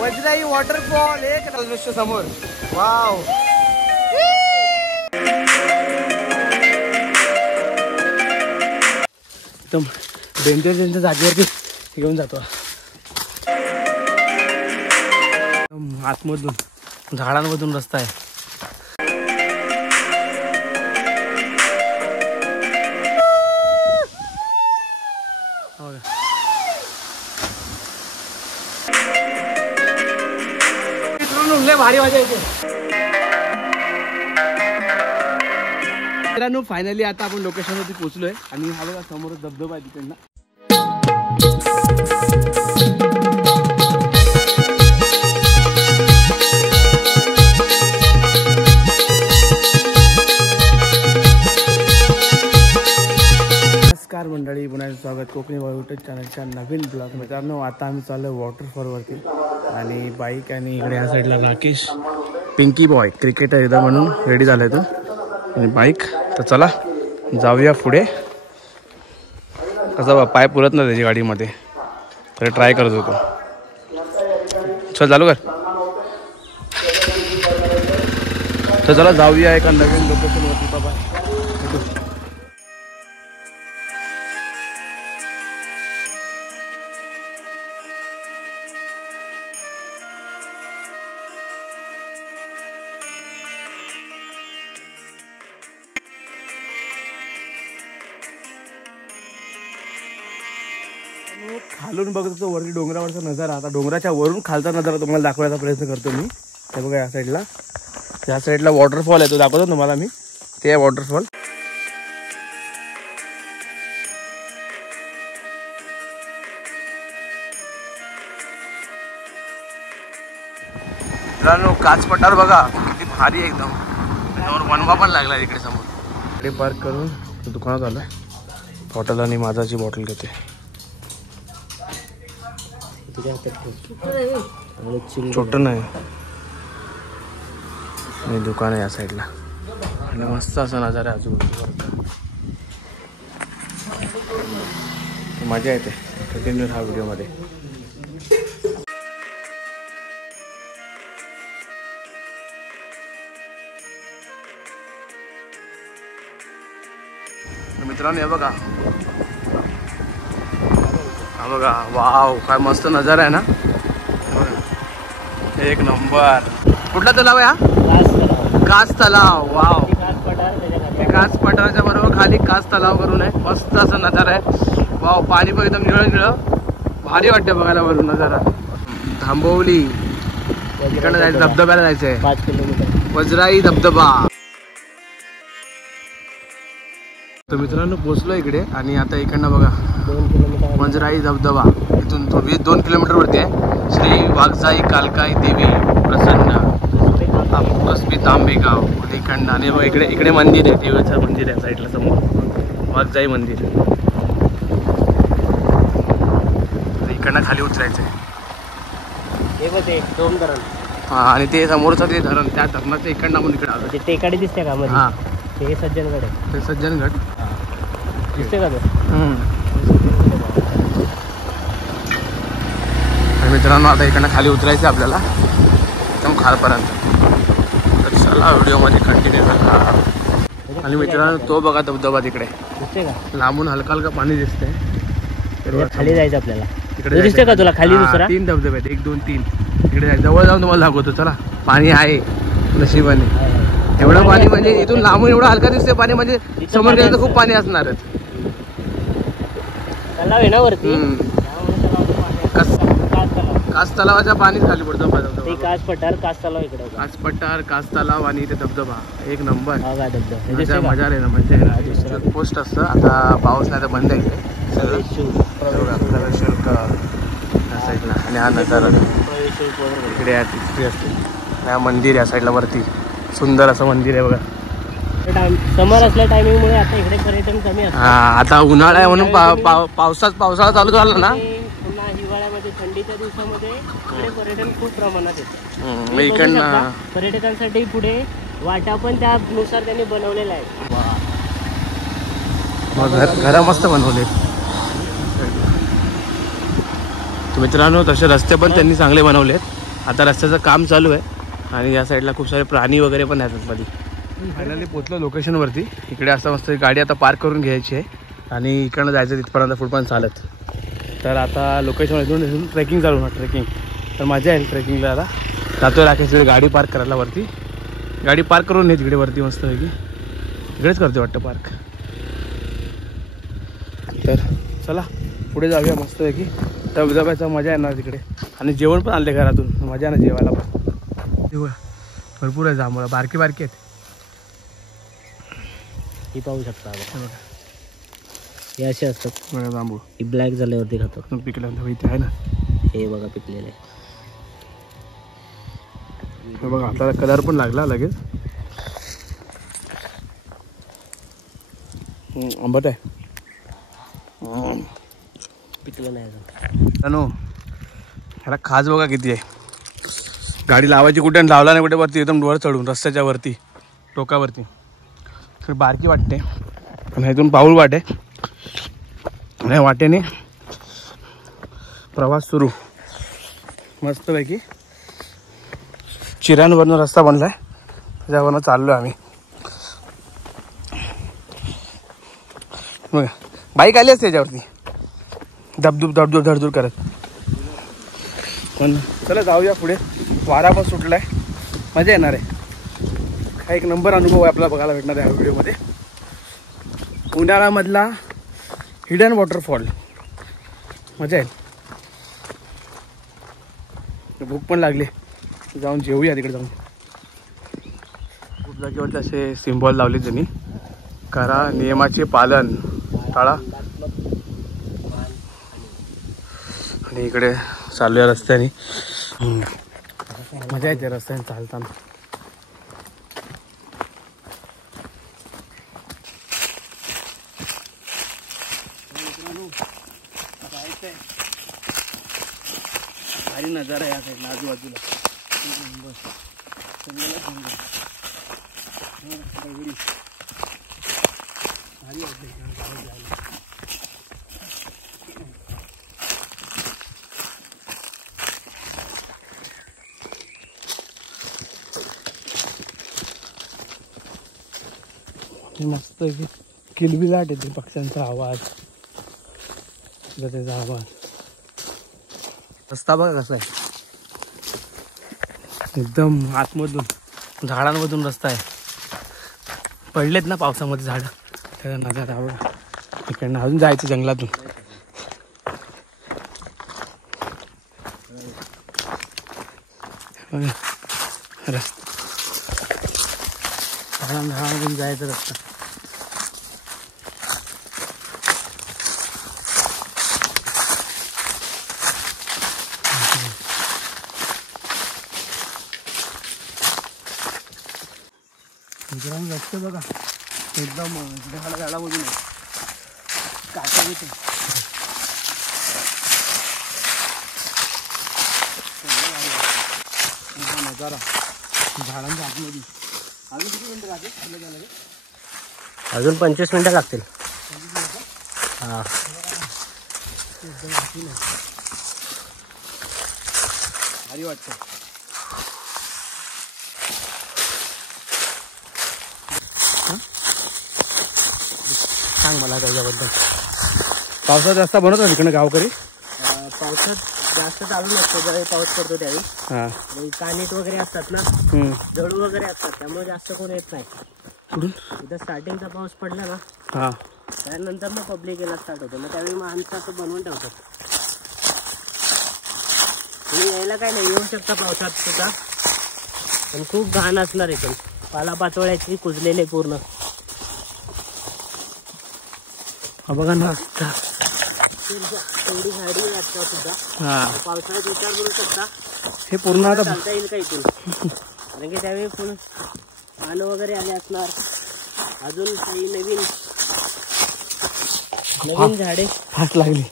वज्राई waterfall एक दृश्य समोर. वाव. एकदम डेंजर जागेवरती घेऊन जातो. आतमधून झाडांमधून रस्ता आहे. भारी मजा येते मित्रांनो. फायनली आता आपण लोकेशनवरती पोहोचलोय आणि हा बघा समोर धबधबा आहे तिकडनं. नमस्कार मंडळी, पुन्हा स्वागत कोकणी यूट्यूब चॅनलच्या नवीन ब्लॉग. मित्रांनो आता आम्ही चाललोय वॉटरफॉलवरती आणि बाईक आणि इकडे या साईडला राकेश पिंकी बॉय क्रिकेटर एकदा म्हणून रेडी झालाय तो आणि बाईक. तर चला जाऊया पुढे. कसा पाय पुरत नाही त्याची गाडीमध्ये तरी ट्राय करत होतो. चल चालू कर. तर चला जाऊया एका नवीन लोकेशनवरती. बाबा खालून बघत होतो वरती डोंगरावरचा नजारा. आता डोंगराच्या वरून खालचा नजारा तुम्हाला दाखवायचा प्रयत्न करतो मी. हे बघा या साईडला वॉटरफॉल आहे, तो दाखवतो तुम्हाला मी. ते आहे वॉटरफॉल. मित्रांनो काच पठार बघा किती भारी एकदम. त्याच्यावर वनवा पण लागला इकडे समोर. इकडे पार्क करून दुकानात आलोय. बॉटल आणि माझाची बॉटल घेते. छोट नाही दुकान आहे या साईडला आणि मस्त असा नजारा आजूबाजूला. मजा येते. कंटिन्यू हा व्हिडिओमध्ये. मित्रांनो हे बघा, हा बघा. वाव काय मस्त नजारा आहे ना. एक नंबर. कुठला तलाव आहे हा? कास तलाव. वाव. कास पठाराच्या बरोबर खाली कास तलाव करून आहे. मस्त असा नजारा आहे. वाव पाणी पण एकदम निळं निळं भारी वाटतं बघायला वरून नजारा. थांबवली इकडनं जायचं, धबधब्याला जायचंय. 5 किलोमीटर वज्राई धबधबा. तर मित्रांनो पोचलो इकडे आणि आता इकडनं बघा 2 किलोमीटर वज्राई धबधबा. इथून 2 किलोमीटर वरती आहे. श्री वाघजाई कालकाई देवी प्रसन्न कसबी तांबेगाव इकडनं. आणि इकडे इकडे मंदिर आहे, देवीचं मंदिर आहे साईडला समोर, वाघजाई मंदिर. इकडनं खाली उतरायचं आहे. हा आणि ते समोरचं ते धरण, त्या धरणाच्या इकडनं आपण इकडे आलो. टेकडे दिसते का मध्ये? हा ते सज्जनगड आहे. ते सज्जनगड दिसते का? मित्रांनो आता इकडनं खाली उतरायचं आपल्याला एकदम खालपर्यंत. तर चला व्हिडिओमध्ये कंटिन्यू करा. आणि मित्रांनो तो बघा धबधबा तिकडे दिसते का? लांबून हलका हलका पाणी दिसतंय. खाली जायचं आपल्याला. तिकडे दिसते का तुला खाली? दुसरा 3 धबधबे आहेत, 1 2 3. तिकडे जायचं. जवळ जाऊन तुम्हाला दाखवतो. चला पाणी आहे नशिबाने. एवढं पाणी म्हणजे इथून लांबून एवढं हलका दिसते पाणी, म्हणजे समोर गेलं तर खूप पाणी असणार. तलाव आहे ना वरती. कास तलावाच्या पाणी खाली पडतो. कास पठार कास तलाव इकडे. कास पठार कास तलाव आणि इथे धबधबा. एक नंबर धबधबा. मजा आहे ना. म्हणजे पोस्ट असतं. आता पाऊस नाही तर बंद आहे सगळं शुल्क या साईडला. आणि हा नजारा इकडे असते. हा मंदिर या साईडला वरती सुंदर असं मंदिर आहे बघा. समर असल्या टायमिंग मुळे आता इकडे पर्यटन कमी असतं. हा आता उन्हाळा आहे म्हणून पावसाळा चालू झाला ना. पुन्हा हिवाळ्यामध्ये थंडीच्या दिवसामध्ये इकडे पर्यटन खूप प्रमाणात येतं. इकडनं पर्यटकांसाठी पुढे वाटा पण त्यानुसार त्यांनी बनवलेला आहे. घर मस्त बनवले मित्रांनो. तसे रस्ते पण त्यांनी चांगले बनवलेत. आता रस्त्याचं काम चालू आहे आणि या साईडला खूप सारे प्राणी वगैरे पण आहेत मध्ये. फायनली पोचलो लोकेशनवरती. इकडे असं मस्त गाडी आता पार्क करून घ्यायची आहे आणि इकडनं जायचं तिथपर्यंत फुटपाथ चालत. तर आता लोकेशन इथून ट्रेकिंग चालू होणार. ट्रेकिंग तर मजा येईल ट्रेकिंगला. आता जातोय राकेश गाडी पार्क करायला वरती. गाडी पार्क करून नाही तिकडे वरती मस्त पैकी इकडेच करते वाटतं पार्क. तर चला पुढे जाऊया मस्त पैकी. धबधब्याचा मजा येणार तिकडे आणि जेवण पण आणले घरातून. मजा ना जेवायला पण. जेवण भरपूर आहे. जांभळं बारकी बारकी आहेत. ही पाहू शकता हे असे असतात बघा जांभूळ. ही ब्लॅक झाल्यावरती खातो. पिकल्यानंतर इथे आहे ना हे बघा पिकलेलं आहे. हे बघा आपल्याला कलर पण लागला लगेच. आंबट आहे. पिकलं नाही अजून. ह्याला खाज बघा किती आहे. गाडी लावायची कुठे लावला नाही कुठे वरती एकदम वर चढून रस्त्याच्या वरती टोकावरती. तर बारकी वाटते आणि इथून पाऊल वाट आहे आणि वाटेने प्रवास सुरू. मस्तपैकी चिऱ्यांवरनं रस्ता बनला आहे त्याच्यावरनं चाललो आम्ही. बघा बाईक आली असते त्याच्यावरती धबधूब धबधूब धडधूड करत. पण चला जाऊया पुढे. वारा पण सुटला आहे. मजा येणार आहे. हा एक नंबर अनुभव आहे आपल्याला बघायला भेटणार आहे या व्हिडिओमध्ये. उन्हाळ्यामधला हिडन वॉटरफॉल मजा येईल. भूक पण लागली. जाऊन जेवूया तिकडे जाऊन. खूप जागेवरती असे सिम्बॉल लावले त्यांनी. करा नियमाचे पालन टाळा. आणि इकडे चालूया रस्त्याने. मजा येते रस्त्याने चालताना. भारी नजारा या साईडला आजूबाजूला. भारी वाटलं मस्त किलबिलाट येते. पक्ष्यांचा आवाज त्याचा आवाज. रस्ता बघा कसा आहे. एकदम आतमधून झाडांमधून रस्ता आहे. पडलेत ना पावसामध्ये झाडं त्याचा नजारा बघा. इकडनं अजून जायचं जंगलातून. बघा झाडांमधून जायचं रस्ता. रस्ते बघा एकदम झाडामधून काटा येते. नजारा झाडांच्या आतमध्ये. अजून किती मिनिटं लागेल? अजून 25 मिनिटं लागतील. हां भारी वाटतं. सांग मला त्याच्याबद्दल. पावसात रस्ता बनवतो तिकडे गावकरी. पावसात जास्त चालू नसतो. ज्यावेळी पाऊस पडतो त्यावेळी कानीट वगैरे असतात ना, जळू वगैरे असतात, त्यामुळे जास्त कोण येत नाही. इथं स्टार्टिंगचा पाऊस पडला ना त्यानंतर मग पब्लिक यायला स्टार्ट होतं. मग त्यावेळी माणसं असं बनवून ठेवतात. तुम्ही यायला काय नाही, येऊ शकता पावसात सुद्धा, पण खूप घाण असणार इथून. पालापाचोळ्याची कुजलेले पूर्ण. बघा ना तेवढी झाडी असतात सुद्धा. पावसाळ्यात विचार करू शकता हे पूर्ण आता चालता येईल का इथून, कारण की त्यावेळी पूर्ण पानं वगैरे आले असणार. अजून काही नवीन झाडे फास्ट लागली,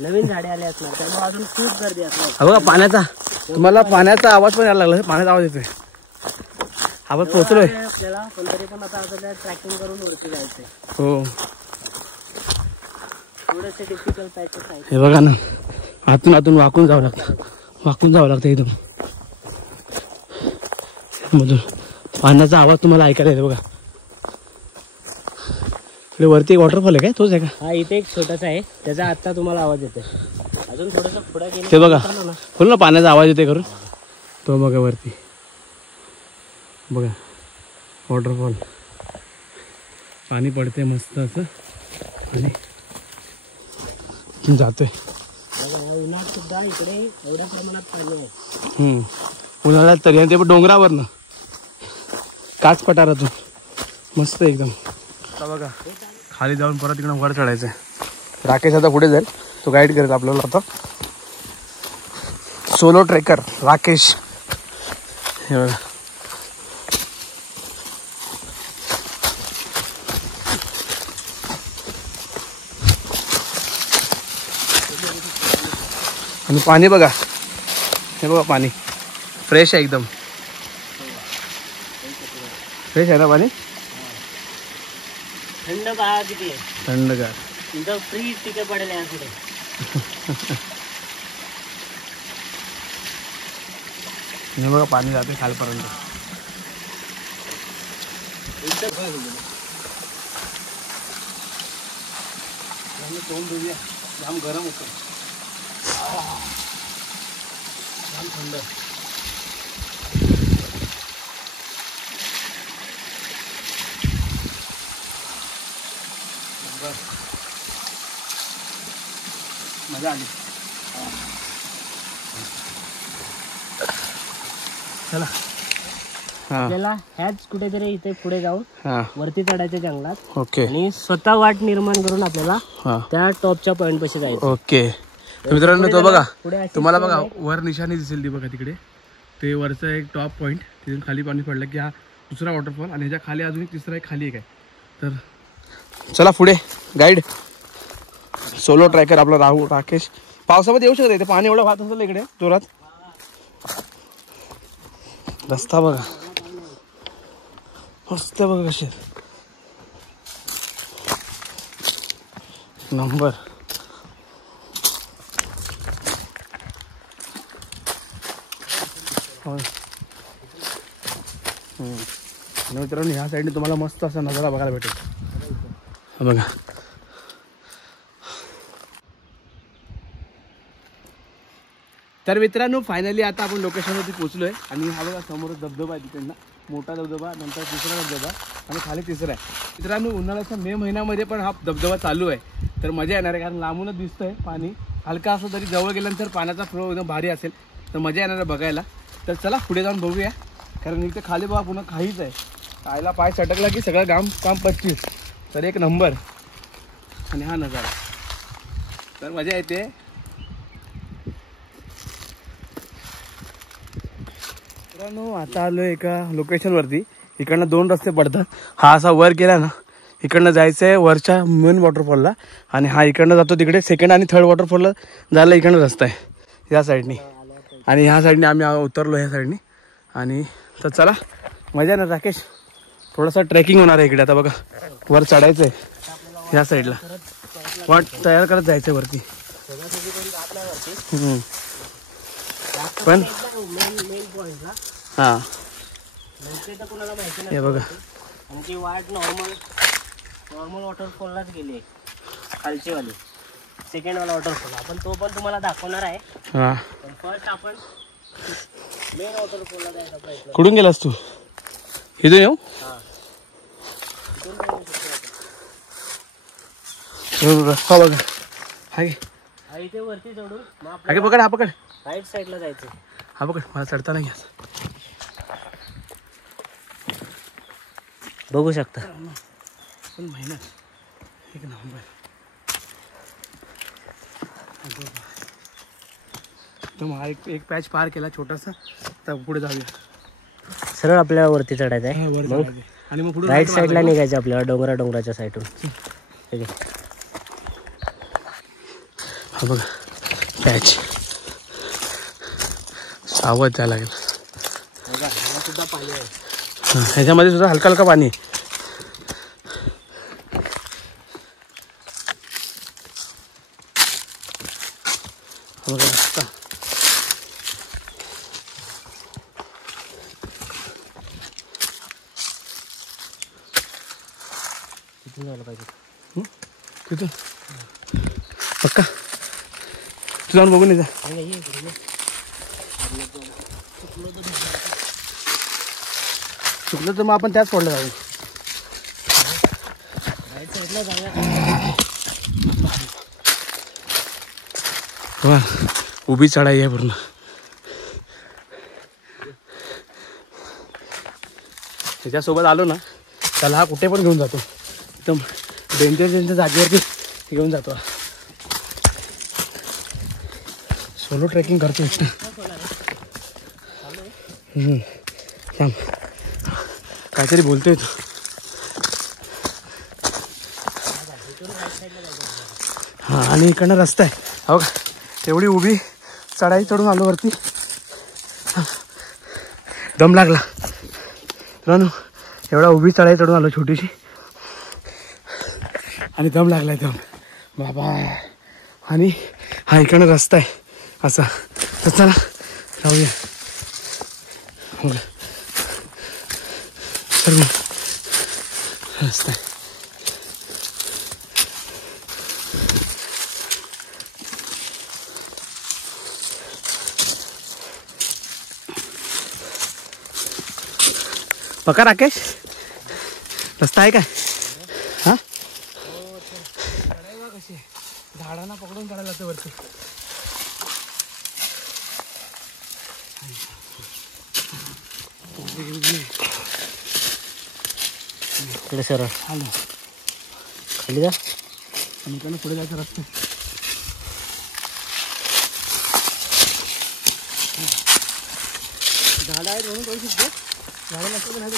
नवीन झाडे आले असणार, त्यामुळे अजून खूप गर्दी असणार. बघा पाण्याचा, तुम्हाला पाण्याचा आवाज पण यायला लागला. पाण्याचा आवाज येतोय. आवाज पोहोचलोय आपल्याला, पण तरी पण आता आपल्याला ट्रॅकिंग करून वरती जायचंय. हो थोडेसे डिफिकल्ट पॅचेस आहेत. हे बघा ना, आतून आतून वाकून जावं लागतं. वाकून जावं लागतं एकदम मधून. पाण्याचा आवाज तुम्हाला ऐकायला येतो बघा. इकडे वरती एक वॉटरफॉल आहे काय, तोच आहे का? हा, इथे एक छोटासा आहे, त्याचा आता तुम्हाला आवाज येतोय. अजून थोडस पुढे गेलं ते बघा, बोल ना पाण्याचा आवाज येते करून. तो बघा वरती बघा वॉटरफॉल, पाणी पडते मस्त असं आणि जातोय. उन्हाळ्यात सुद्धा इकडे एवढ्या प्रमाणात पाणी आहे. उन्हाळ्यात तरी, आणि ते पण डोंगरावरनं, काच पठारातून मस्त एकदम. आता बघा खाली जाऊन परत तिकडं वर चढायचं आहे. राकेश आता पुढे जाईल, तो गाईड करेल आपल्याला. आता सोलो ट्रेकर राकेश, हे बघा. आणि पाणी बघा, हे बघा पाणी फ्रेश आहे एकदम. फ्रेश आहे ना पाणी, थंड पहा किती आहे, थंडगार. एकदम फ्रीज तिथे पडेल आहे पुढे. हे बघा पाणी जाते खालपर्यंत. जाम गरम होतं, जाम थंड. मजा आली. चला आपल्याला ह्याच कुठेतरी इथे पुढे जाऊन वरती चढायचं जंगलात. ओके. आणि स्वतः वाट निर्माण करून आपल्याला त्या टॉपच्या पॉइंट पाशी जायचं. ओके. मित्रांनो तो बघा, तुम्हाला बघा वर निशाणी दिसेल ती बघा तिकडे, ते वरचं एक टॉप पॉइंट, तिथून खाली पाणी पडलं की हा दुसरा वॉटरफॉल, आणि ह्याच्या खाली अजून एक तिसरा एक खाली एक आहे. तर चला पुढे. गाईड सोलो ट्रॅकर आपला राकेश. पावसामध्ये येऊ शकते, ते पाणी एवढं वाहत असेल इकडे जोरात. रस्ता बघा मस्त बघा कसे नंबर. मित्रांनो ह्या साईडने तुम्हाला मस्त असा नजारा बघायला भेटेल. बघा तर मित्रांनो फायनली आता आपण लोकेशनवरती पोहोचलोय. आणि हा बघा समोर धबधबा आहे, तिकडनं मोठा धबधबा, नंतर दुसरा धबधबा आणि खाली तिसरा आहे. मित्रांनो उन्हाळ्याच्या मे महिन्यामध्ये पण हा धबधबा चालू आहे, तर मजा येणार आहे. कारण लांबूनच दिसतंय पाणी, हलका असं तरी जवळ गेल्यानंतर पाण्याचा फ्लो एकदम भारी असेल, तर मजा येणार आहे बघायला. तर चला पुढे जाऊन बघूया. कारण इथे खाली बघा पुन्हा खाईच आहे, खायला पाय चटकला की सगळं काम 25. तर एक नंबर. आणि हा नजारा, तर मजा येते. मित्रांनो आता आलो एका लोकेशनवरती, इकडनं 2 रस्ते पडतात. हा असा वर गेला ना, इकडनं जायचं आहे वरच्या मेन वॉटरफॉलला, आणि हा इकडनं जातो तिकडे सेकंड आणि थर्ड वॉटरफॉलला जायला इकडनं रस्ता आहे या साईडनी. आणि ह्या साईडने आम्ही उतरलो ह्या साईडनी. आणि तर चला मजा ना राकेश, थोडासा ट्रेकिंग होणार आहे इकडे. आता बघा वर चढायचं आहे ह्या साईडला, वाट तयार करत जायचं वरती. पण हां हे बघा आमची वाट नॉर्मल वॉटरफॉललाच गेली आहे, खालची वाली सेकंड वाला वॉटरफॉल. आपण तो पण तुम्हाला दाखवणार आहे. हां पण फर्स्ट आपण मेन वॉटरफॉलला जायचा प्रयत्न. कुठून गेलास तू? इथून येऊ? रस्ता बघा हाय, इथे वरती चढून हाय पकड, हा पकड, राईट साईडला जायचं. हा पकड, मला चढता नाही घ्या. बघू शकता पण मेहनत एक नंबर. तर हा एक पॅच पार केला छोटासा, तर पुढे जाऊया. सरळ आपल्याला वरती चढायचं आहे. आणि मग पुढे राईट साईडला निघायचं आपल्याला, डोंगराच्या साईडून. ठीक आहे, हा बघा पॅच सावध जायला लागेल. सुद्धा पाणी आहे ह्याच्यामध्ये सुद्धा हलका हलका पाणी. इथून जायला पाहिजे. तिथून पक्का तू जाऊन बघून ये. चुकलं तर मग आपण त्याच फोडला जाऊ. राईट साईडला जाऊया. उभी चढाई आहे पूर्ण. त्याच्यासोबत आलो ना त्याला हा कुठे पण घेऊन जातो. एकदम डेंजर जागेवरती घेऊन जातो. सोलो ट्रेकिंग करतो एकटा. काहीतरी बोलतोय तू. हां आणि इकडनं रस्ता आहे हो का. एवढी उभी चढाई चढून आलो वरती. दम लागला रणू. एवढा उभी चढाई चढून आलो छोटीशी आणि दम लागलाय दम बाबा. आणि हा इकडनं रस्ता आहे असा. तर चला राहूया. सर्व रस्ता आहे. पका राकेश रस्ता आहे काय. हा कशी झाडांना पकडून काढायला लागतं वरती. इकडे सरळ आलो खाली जा. आणि इकडनं पुढे जायचं रस्ता. झाडं आहेत म्हणून करू शकतो. झाडं नसतं पण नाही.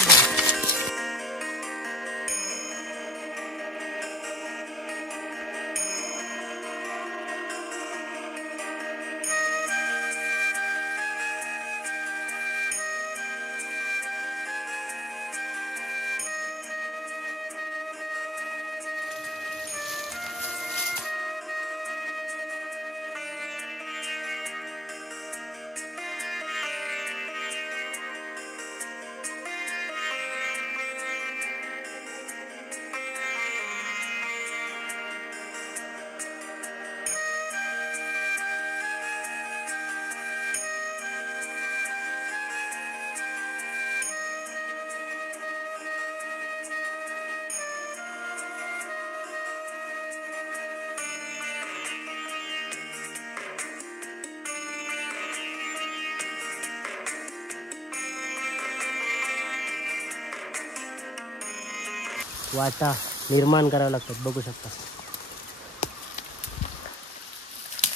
वाटा निर्माण करावं लागतात. बघू शकता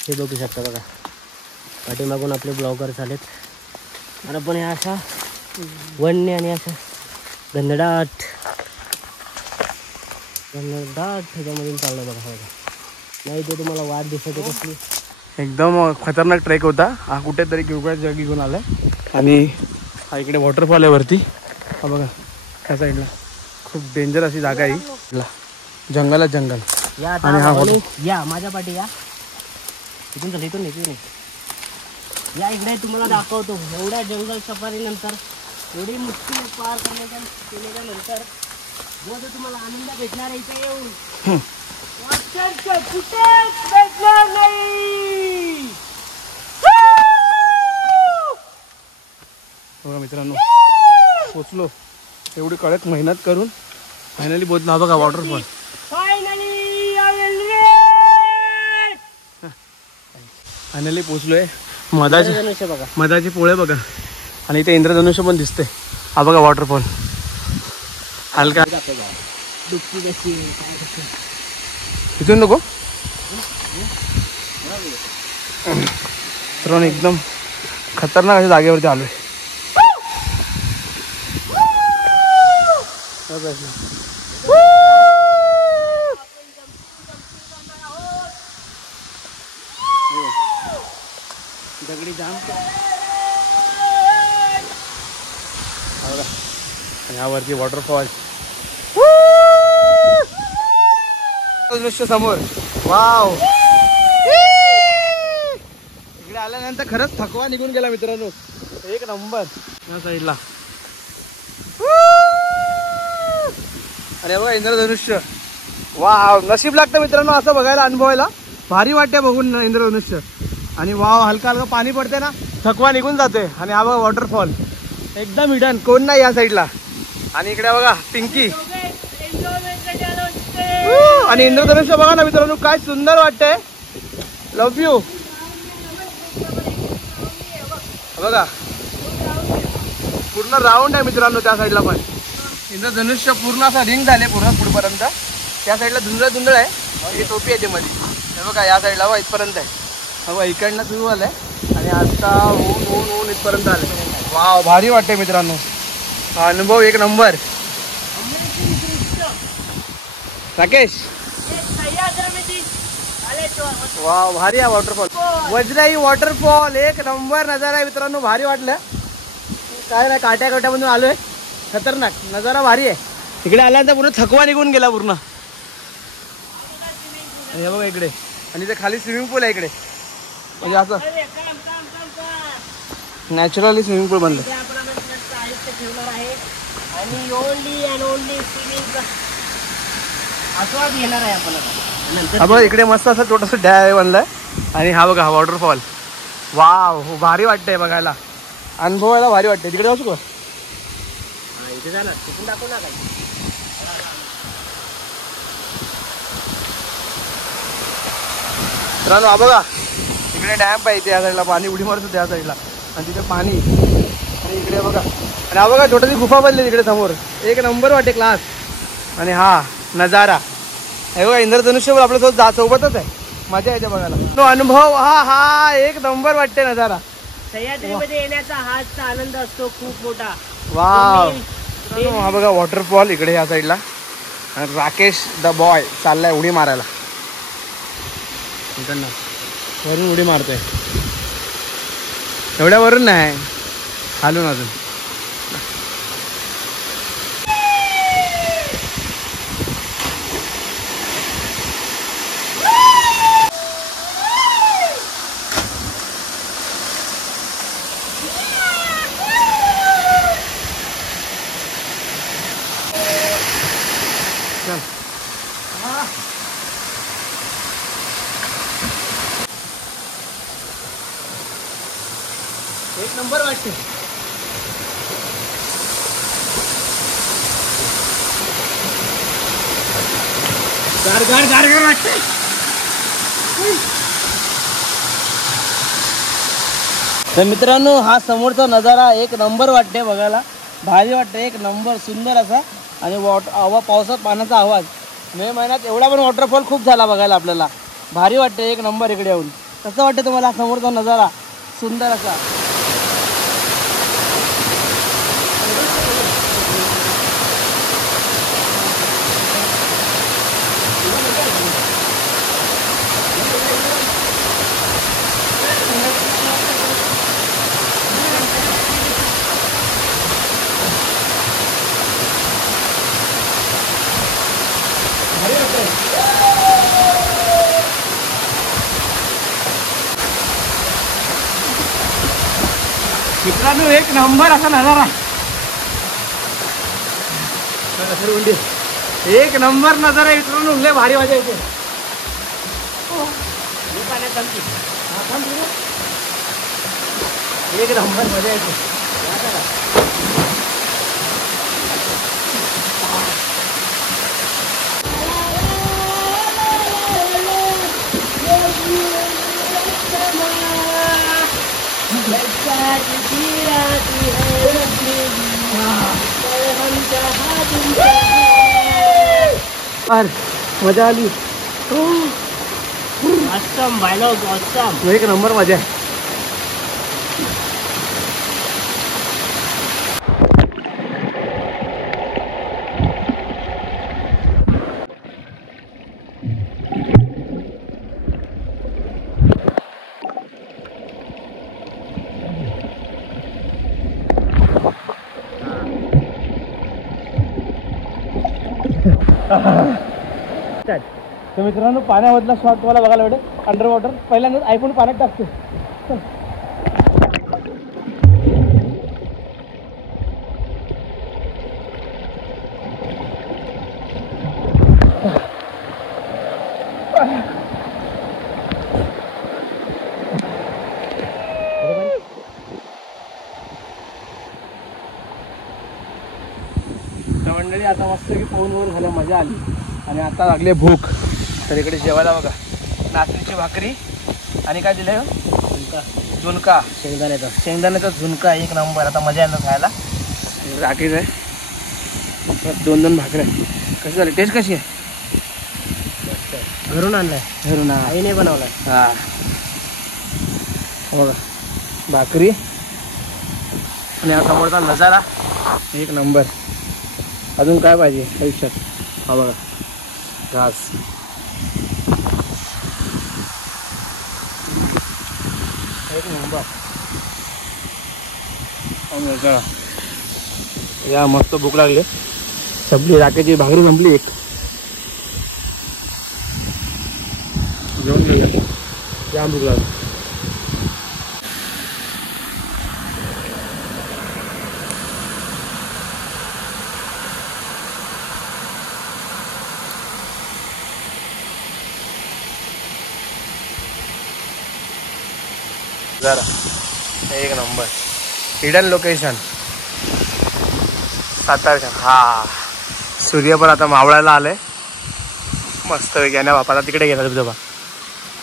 हे बघू शकता बघा. पाठीमागून आपले ब्लॉगर्स आलेत. आणि आपण ह्या अशा वन्य आणि अशा घनदाट ह्याच्यामधून चाललं बघा. बघा नाही ते तुम्हाला वाट दिसते कसली. एकदम खतरनाक ट्रेक होता हा. कुठेतरी गिवगळ्यात जगी घेऊन आलाय. आणि हा इकडे वॉटरफॉल आहे वरती. हा बघा त्या साईडला खूप डेंजर अशी जागा आहे. जंगलात जंगल. आणि हा या माझ्या पाठी या. इथून तर इथून नाही या इकडे तुम्हाला दाखवतो. एवढ्या जंगल सफारी नंतर एवढी मुश्किल पार केल्याच्या नंतर जो तो तुम्हाला आनंद भेटणार आहे इथे येऊन कुठेच भेटणार नाही. बघा मित्रांनो पोचलो. एवढी कडक मेहनत करून फायनली पोचलो. हा बघा वॉटरफॉल. फायनली पोचलोय. मधाचे पोळे बघा. आणि इथे इंद्रधनुष्य पण दिसते. हा बघा वॉटरफॉल. हलका इथून नको तर एकदम खतरनाक अशा जागेवरती आलोय. दगडी जाम. आणि यावरती वॉटरफॉल दृश्य समोर. वाव इकडे आल्यानंतर खरंच थकवा निघून गेला मित्रांनो. एक नंबर या साईडला. आणि बघा इंद्रधनुष्य वाव, नशीब लागतं मित्रांनो असं बघायला, अनुभवायला. भारी वाटते बघून इंद्रधनुष्य. आणि वाव, हलका हलका पाणी पडते ना, थकवा निघून जाते. आणि हा बघा वॉटरफॉल एकदम हिडन, कोण नाही या साईडला. आणि इकडे बघा पिंकी आणि इंद्रधनुष्य बघा ना मित्रांनो, काय सुंदर वाटतंय. Love you. बघा पूर्ण राऊंड आहे मित्रांनो त्या साईडला पण. इंद्रधनुष्य पूर्ण असं रिंग झाले पूर्ण पुढपर्यंत. त्या साईडला धुंदळ धुंदळ आहे, ही टोपी आहे ते मध्ये. हे बघा या साईडला बघा इथपर्यंत आहे. बघा इकडनं सुरू झालंय आणि आता ऊन ऊन ऊन इथपर्यंत आलंय. वाव, भारी वाटते मित्रांनो, हा अनुभव एक नंबर. राकेश वाव, भारी आहे वॉटरफॉल. वज्राई वॉटरफॉल एक नंबर नजारा आहे मित्रांनो, भारी वाटलं. काय नाही, काट्या काट्यामधून आलोय, खतरनाक नजारा भारी आहे. इकडे आल्यानंतर पूर्ण थकवा निघून गेला पूर्ण. हे बघा इकडे, आणि ते खाली स्विमिंग पूल आहे इकडे, म्हणजे असं नॅचरली स्विमिंग पूल बनलं. आणि ओनली अँड ओनली स्विमिंग आस्वाद घेणार आहे आपण आता. हा बघा इकडे मस्त असं छोटंसं डॅम बनलाय. आणि हा बघा वॉटरफॉल. वाव, भारी वाटतंय बघायला, अनुभवायला भारी वाटतंय. तिकडे जाऊ शकतो, इथे जाणार, तिथून दाखव ना काही. मित्रांनो हा बघा इकडे डॅम आहे, त्या साईडला पाणी उडी मारतो त्या साईडला, आणि तिथे पाणी. आणि इकडे बघा, आणि हा बघा छोटीशी गुफा बनली तिकडे समोर, एक नंबर वाटे क्लास. आणि हा नजारा हे बघा, इंद्रधनुष्यवर आपल्या सोबतच आहे, मजा येते बघायला. तो अनुभव हा एक नंबर वाटते नजारा. सह्याद्रीमध्ये येण्याचा हाच आनंद असतो खूप मोठा. वाव, हा बघा वॉटरफॉल इकडे या साईडला. आणि राकेश द बॉय चाललाय उडी मारायला, वरून उडी मारतोय. एवढ्या वरून नाही, खालून अजून. एक नंबर वाटते. गार गार गार गार वाटते. तर मित्रांनो हा समोरचा नजारा एक नंबर वाटते बघायला, भारी वाटते, एक नंबर सुंदर असा. आणि पावसात पाण्याचा आवाज. मे महिन्यात एवढा पण वॉटरफॉल खूप झाला बघायला आपल्याला, भारी वाटते एक नंबर इकडे येऊन. कसं वाटतं तुम्हाला समोरचा नजारा सुंदर असा? मित्रांनो एक नंबर असा नजारा, एक नंबर नजारा मित्रांनो, लय भारी मजा येते. एक नंबर मजा येते. मजा आली. Awesome dialogue, awesome. एक नंबर मजा आहे. तर मित्रांनो पाण्यामधला शॉट तुम्हाला बघायला भेटेल, अंडर वॉटर. पहिल्यांदाच आयफोन पाण्यात टाकतो. मंडळी आता मस्त की पोहून वगैरे झालं, मजा आली आणि आता लागली भूक. तर इकडे जेवायला बघा नाचणीची भाकरी आणि काय दिलं झुणका, शेंगदाण्याचा झुणका एक नंबर. आता मजा येणार खायला. राकेश आहे, 2 भाकऱ्या. कशी झाली, टेस्ट कशी आहे? घरून आणलाय, घरून आईने बनवलाय. हा बघा भाकरी आणि हा समोरचा नजारा एक नंबर. अजून काय पाहिजे आयुष्यात? हा बघा घास. एक नंबर. या मस्त भूक लागली. संपली राकेची भाकरी, संपली एक. जेवण घेऊया, जाम भूक लागली. जरा एक नंबर. Hidden location सातारच्या. हा सूर्य पण आता मावळायला आलंय मस्त पैकी. आणि बापाला तिकडे गेला धबधबा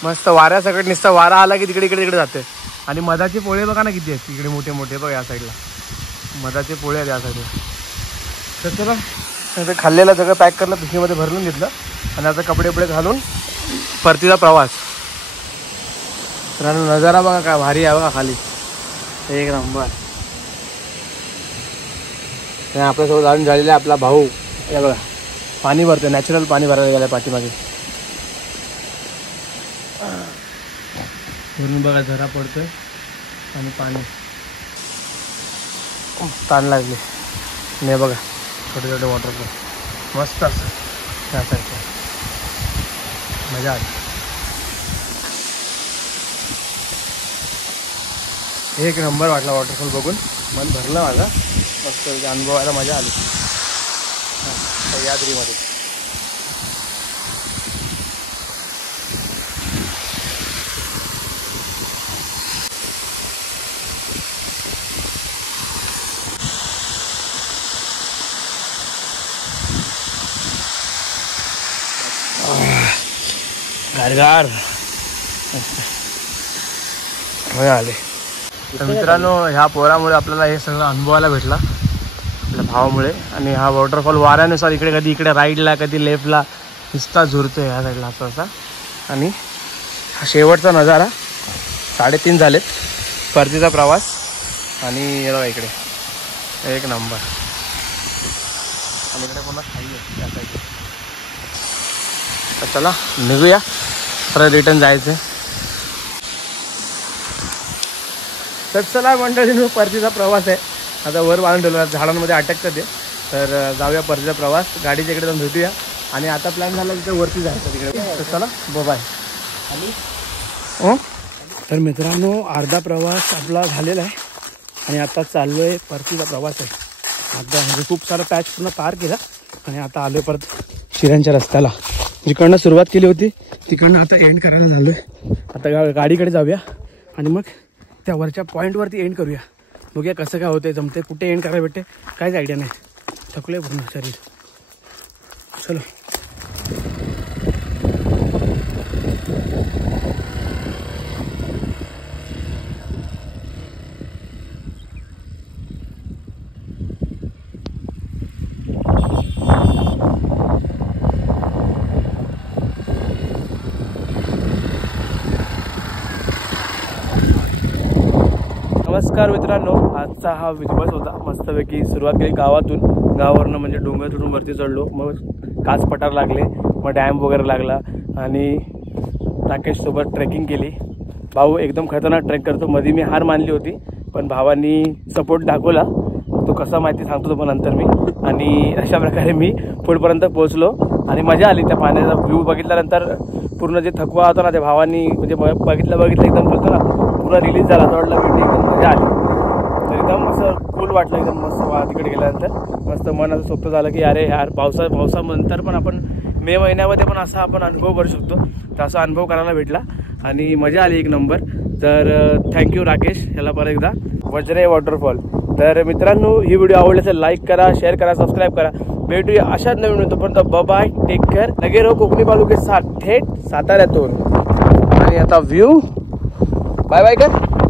मस्त. वाऱ्यासकट नुसतं वारा आला की तिकडे इकडे जाते. आणि मधाचे पोळे बघा ना किती आहेत तिकडे, मोठे मोठे बघा या साईडला मधाचे पोळे आहेत या साईडला. तर चला ते खाल्लेलं सगळं पॅक करलं, पिशवीमध्ये भरून घेतलं आणि आता कपडे बिपडे घालून परतीचा प्रवास. तर नजारा बघा काय भारी आहे बघा खाली, एक नंबर. आपल्यासोबत अजून झालेला आहे आपला भाऊ. हे बघा पाणी भरतोय, नॅचरल पाणी भरायला गेलं पाठीमागे. वरून बघा झरा पडतोय आणि पाणी ताण लागले. नाही बघा छोटे छोटे वॉटरफॉल मस्त असं त्यासारखं मजा आली. एक नंबर वाटला वॉटरफॉल बघून, मन भरलं माझा. मस्त अनुभवायला मजा आली सह्याद्रीमध्ये. गारगार मजा आली. तर मित्रांनो ह्या पोरामुळे आपल्याला हे सगळं अनुभवायला भेटला आपल्या भावामुळे. आणि हा वॉटरफॉल वाऱ्यानुसार इकडे कधी इकडे राईटला कधी लेफ्टला नुसता झुरतो ह्या साईडला असं असा. आणि हा शेवटचा नजारा. 3:30 झालेत परतीचा प्रवास. आणि हे बघा इकडे एक नंबर. आणि इकडे पुन्हा खाई आहे त्या साईडला. तर चला निघूया, परत रिटर्न जायचं. तर चला मंडळींनो परतीचा प्रवास आहे. आता वर बांधून ठेवला, झाडांमध्ये अटकतं ते. तर जाऊया परतीचा प्रवास, गाडीच्या इकडे जाऊन भेटूया. आणि आता प्लॅन झाला तिथे वरती जायचं तिकडे. तर चला बाय. तर मित्रांनो अर्धा प्रवास आपला झालेला आहे आणि आता चाललो आहे परतीचा प्रवास आहे. आता म्हणजे खूप सारा पॅच पूर्ण पार केला आणि आता आलो परत शिऱ्यांच्या रस्त्याला. जिकडनं सुरुवात केली होती तिकडनं आता एंड करायला झालो आहे. आता गाडीकडे जाऊया आणि मग त्या वरच्या पॉईंटवरती एंड करूया. बघूया कसं काय होतं, जमते कुठे एंड करायला भेटते काहीच आयडिया नाही. थकलं आहे पूर्ण शरीर. चलो नमस्कार मित्रांनो, आजचा हा दिवस होता. मस्तपैकी सुरुवात केली गावावरनं म्हणजे डोंगर चढून वरती चढलो. मग कास पठार लागले, मग डॅम वगैरे लागला आणि राकेशसोबत ट्रेकिंग केली. भाऊ एकदम खतरनाक ट्रेक करतो. मध्ये मी हार मानली होती पण भावांनी सपोर्ट दाखवला. तो कसा माहिती सांगतो तो पण नंतर मी. आणि अशा प्रकारे मी पुढपर्यंत पोहोचलो आणि मजा आली. त्या पाण्याचा व्ह्यू बघितल्यानंतर पूर्ण जे थकवा होता ना त्या भावांनी म्हणजे बघितलं एकदम बोलतो ना पूर्ण रिलीज झाला. असं वाटलं भेटी एकदम मजा आली. तर एकदम असं कूल वाटलं एकदम मस्त. तिकडे गेल्यानंतर मस्त मन असं सोपं झालं की अरे यार पावसानंतर पण आपण मे महिन्यामध्ये पण असा आपण अनुभव करू शकतो. तर असा अनुभव करायला भेटला आणि मजा आली एक नंबर. तर थँक्यू राकेश याला परत एकदा. वज्रे वॉटरफॉल. तर मित्रांनो ही व्हिडिओ आवडली असेल लाईक करा, शेअर करा, सबस्क्राईब करा. भेटूया अशाच नवीन होतो पण बाय टेक केअर. लगे राहू कोकणी बालू के साथ थेट साताऱ्यातून. आणि आता व्ह्यू बाय बाय कर.